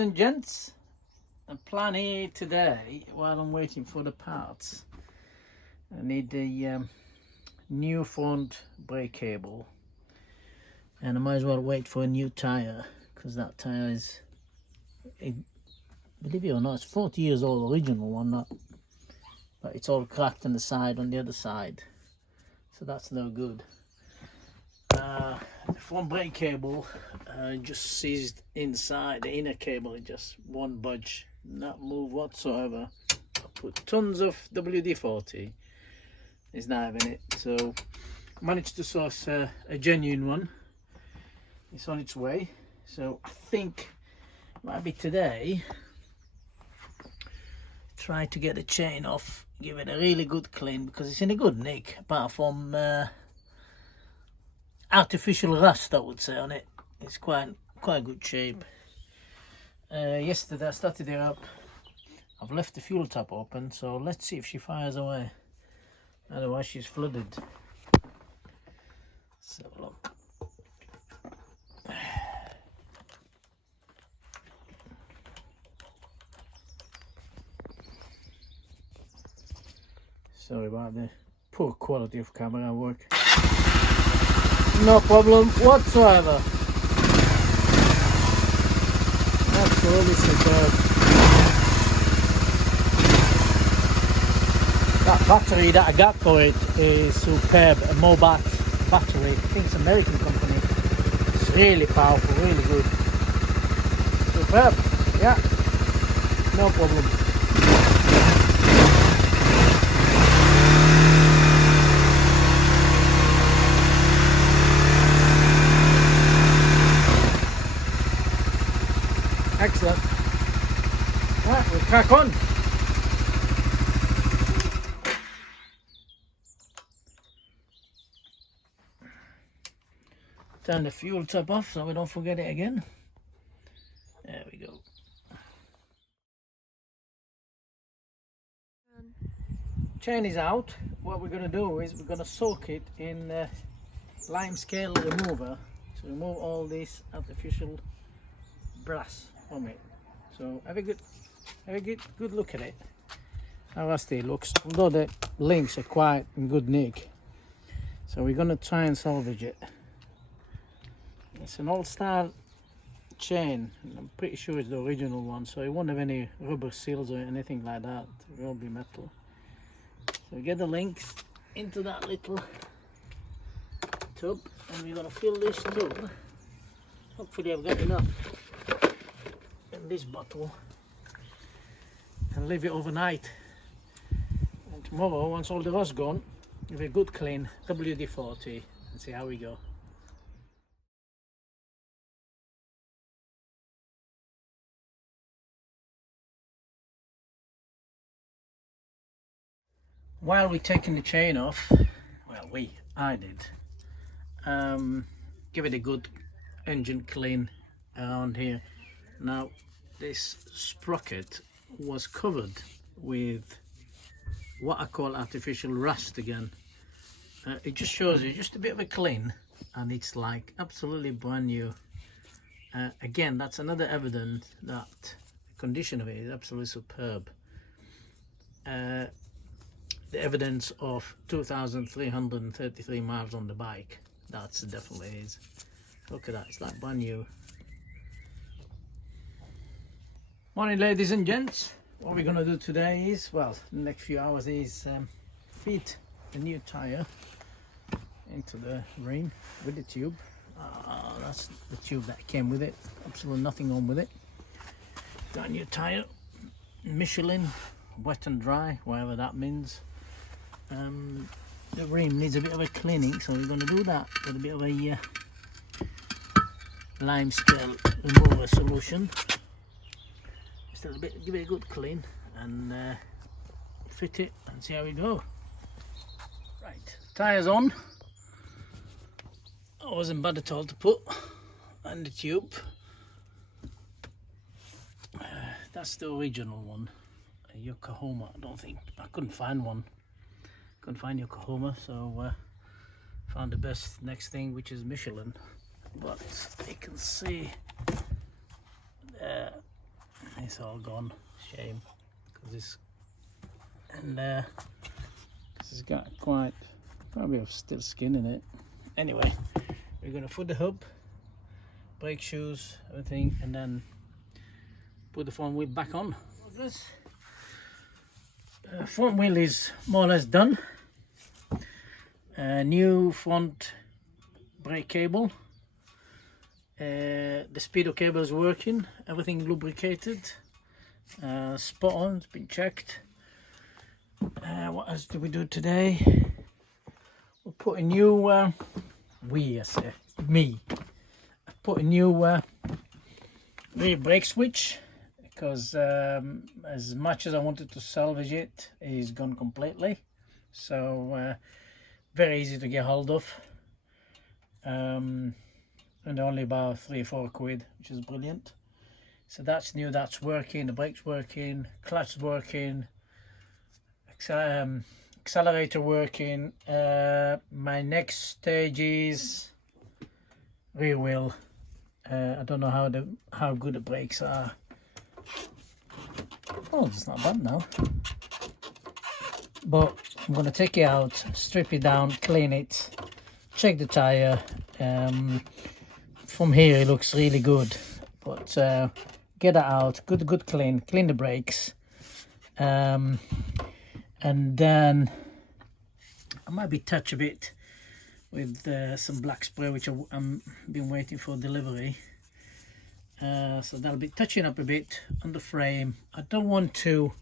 And gents, the plan here today, while I'm waiting for the parts, I need the new front brake cable, and I might as well wait for a new tire, because that tire is, believe it or not, it's 40 years old, original one, but it's all cracked on the side, on the other side, so that's no good. The front brake cable just seized inside, the inner cable, it just won't budge, not move whatsoever. I put tons of WD-40, it's not having it, so managed to source a genuine one. It's on its way, so I think might be today. Try to get the chain off, give it a really good clean, because it's in a good nick, apart from artificial rust, I would say, on it. It's quite good shape. Yesterday I started it up. I've left the fuel tap open, so let's see if she fires away. Otherwise she's flooded. Let's have a look. Sorry about the poor quality of camera work. No problem whatsoever. Absolutely superb. That battery that I got for it is superb. A Mobat battery. I think it's an American company. It's really powerful, really good. Superb. Yeah. No problem. Excellent. Right, we'll crack on. Turn the fuel tap off so we don't forget it again. There we go. Chain is out. What we're going to do is we're going to soak it in lime scale remover to remove all this artificial brass from it. So have a good look at it, how rusty it looks, although the links are quite in good nick. So we're going to try and salvage it. It's an old style chain, I'm pretty sure it's the original one, so it won't have any rubber seals or anything like that. It will be metal. So we get the links into that little tub, and we're going to fill this tub. Hopefully I've got enough in this bottle, and leave it overnight, and tomorrow, once all the rust gone, give it a good clean WD-40 and see how we go. While we're taking the chain off, well, I did, give it a good engine clean around here. Now this sprocket was covered with what I call artificial rust again. It just shows you just a bit of a clean, and it's like absolutely brand new. Again, that's another evidence that the condition of it is absolutely superb. The evidence of 2,333 miles on the bike, that's definitely is. Look at that, it's like brand new. Morning ladies and gents. What we're going to do today is, well, the next few hours is feed the new tire into the ring with the tube. That's the tube that came with it, absolutely nothing wrong with it. Got a new tire, Michelin, wet and dry, whatever that means. The rim needs a bit of a cleaning, so we're going to do that with a bit of a lime scale remover solution. Still a bit, give it a good clean and fit it and see how we go. Right, tyres on. I wasn't bad at all to put, and the tube. That's the original one, a Yokohama. I couldn't find one. Couldn't find Yokohama, so found the best next thing, which is Michelin. But you can see it's all gone. Shame, because it's got quite a bit of still skin in it. Anyway, we're gonna put the hub, brake shoes, everything, and then put the front wheel back on. This front wheel is more or less done. New front brake cable. The speedo cable is working. Everything lubricated. Spot on. It's been checked. What else did we do today? We'll put a new. I put a new rear brake switch, because as much as I wanted to salvage it, it's gone completely. So very easy to get hold of, and only about 3 or 4 quid, which is brilliant. So that's new, that's working, the brake's working, clutch working, accelerator working. My next stage is rear wheel. I don't know how good the brakes are. Oh, it's not bad now. But I'm gonna take it out, strip it down, clean it, check the tire. From here it looks really good, but get it out, good clean the brakes, and then I might be touch a bit with some black spray, which I'm been waiting for delivery. So that'll be touching up a bit on the frame. I don't want to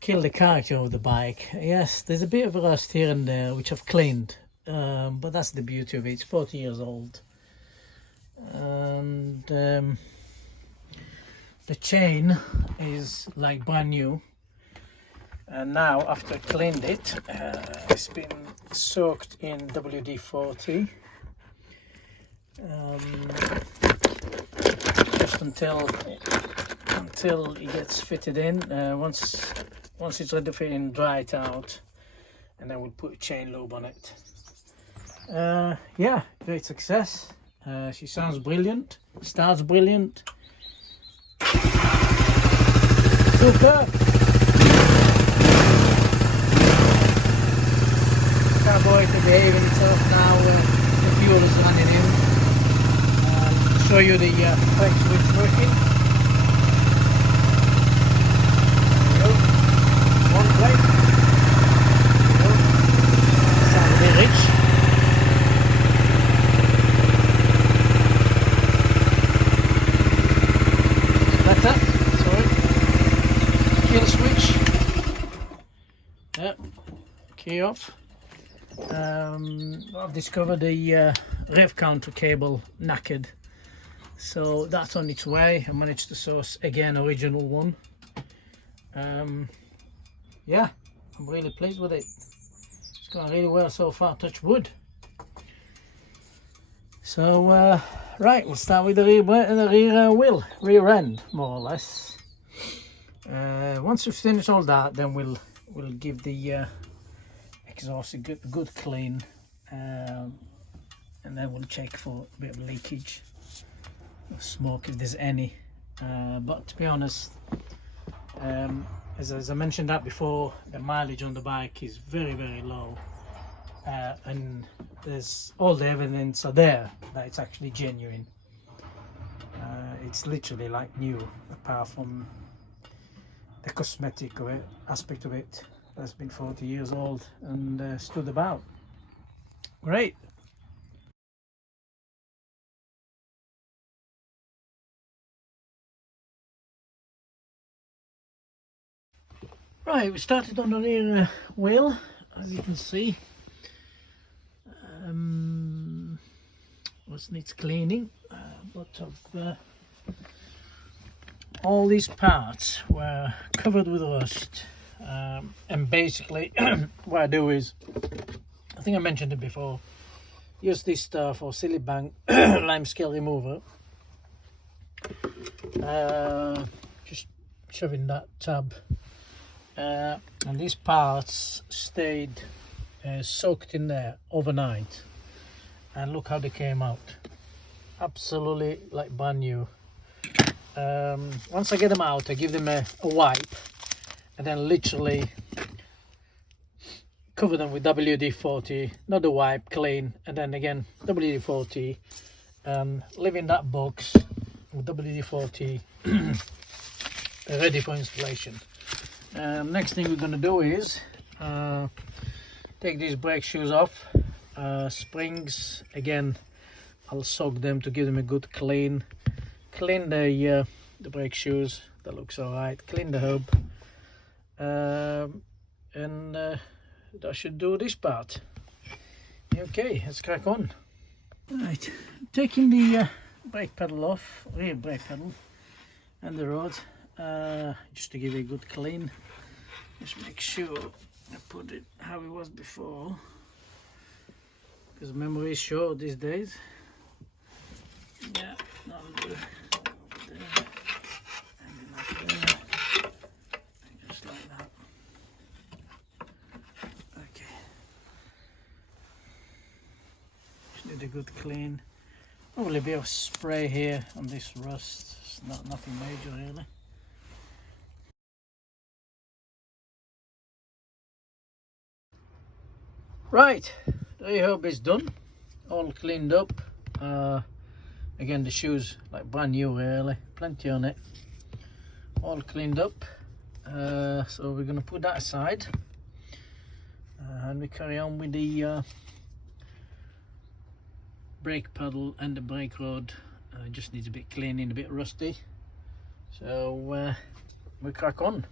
kill the character of the bike. Yes, there's a bit of rust here and there, which I've cleaned, but that's the beauty of it. It's 40 years old, and the chain is like brand new. And now, after I cleaned it, it's been soaked in WD-40, just until it gets fitted in. Once it's ready to fit in, dry it out, and then we'll put a chain lube on it. Yeah, great success. She sounds brilliant, starts brilliant. Super. Carboy to behaving itself now. The fuel is running in. Show you the brake switch working. One brake. Sounds a bit rich. Better. Sorry. Kill switch. Yeah. Key off. I've discovered the rev counter cable knackered, so that's on its way. I managed to source again original one. Yeah, I'm really pleased with it. It's gone really well so far, touch wood. So right, we'll start with the rear wheel, rear end, more or less. Once we've finished all that, then we'll give the exhaust a good clean, and then we'll check for a bit of leakage of smoke if there's any. But to be honest, as I mentioned that before, the mileage on the bike is very low, and there's all the evidence are there that it's actually genuine. It's literally like new, apart from the cosmetic of it, aspect of it. That's been 40 years old and stood about. Great. Right, we started on the rear wheel, as you can see. What needs cleaning, but all these parts were covered with rust. And basically what I do is, I think I mentioned it before, use this stuff or silly bang lime scale remover, just shove in that tub, and these parts stayed soaked in there overnight, and look how they came out, absolutely like brand new. once I get them out, I give them a wipe, and then literally cover them with WD-40, another wipe, clean, and then again WD-40, leaving that box with WD-40 ready for installation. Next thing we're going to do is take these brake shoes off. Springs, again, I'll soak them to give them a good clean the brake shoes. That looks all right. Clean the hub, and that should do this part. Okay, let's crack on. Right, taking the brake pedal off, rear brake pedal, and the rod, just to give it a good clean. Just make sure I put it how it was before, because memory is short these days. Yeah, that'll do. There, and up there, and just like that. Okay. Just need a good clean. Probably a bit of spray here on this rust. It's nothing major really. Right, the rear hub is done, all cleaned up. Again, the shoes like brand new really, plenty on it, all cleaned up. So we're going to put that aside, and we carry on with the brake pedal and the brake rod. Just needs a bit cleaning, a bit rusty, so we crack on.